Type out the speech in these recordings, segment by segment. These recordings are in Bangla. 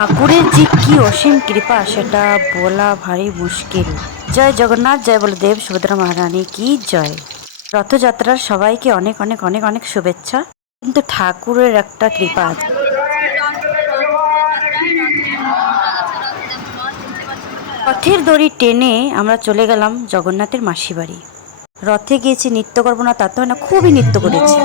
ঠাকুরের যে কি অসীম কৃপা সেটা বলা ভারী মুশকিল। জয় জগন্নাথ, জয় বলদেব, সুভদ্রা মহারানী কি জয়। রথযাত্রার সবাইকে অনেক অনেক অনেক অনেক শুভেচ্ছা। কিন্তু ঠাকুরের একটা কৃপা আছে। রথের দড়ি টেনে আমরা চলে গেলাম জগন্নাথের মাসি বাড়ি। রথে গিয়েছি, নৃত্য করবো না তা তো না, খুবই নৃত্য করেছি।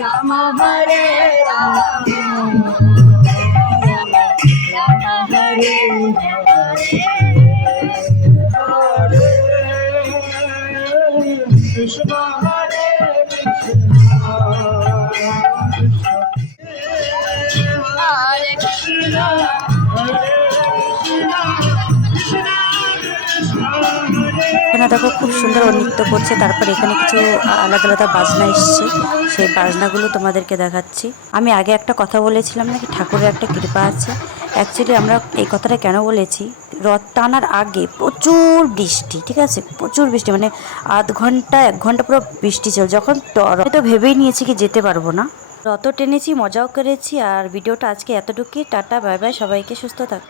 রাম হরে রাম, রাম হরে হরে, কৃষ্ণ হরে কৃষ্ণ, হরে কৃষ্ণ হরে কৃষ্ণ, কৃষ্ণ কৃষ্ণ হরে। এখানে দেখো খুব সুন্দর ও নৃত্য করছে। তারপর এখানে কিছু আলাদা আলাদা বাজনা এসছে, সেই বাজনাগুলো তোমাদেরকে দেখাচ্ছি। আমি আগে একটা কথা বলেছিলাম নাকি ঠাকুরের একটা কৃপা আছে। অ্যাকচুয়ালি আমরা এই কথাটা কেন বলেছি, রথ টানার আগে প্রচুর বৃষ্টি, ঠিক আছে, প্রচুর বৃষ্টি, মানে আধ ঘন্টা 1 ঘন্টা পুরো বৃষ্টি ছিল। যখন তো ভেবেই নিয়েছি কি যেতে পারবো না। রথ টেনেছি, মজাও করেছি। আর ভিডিওটা আজকে এতটুকুই। টাটা, বাই বাই, সবাইকে সুস্থ থাক।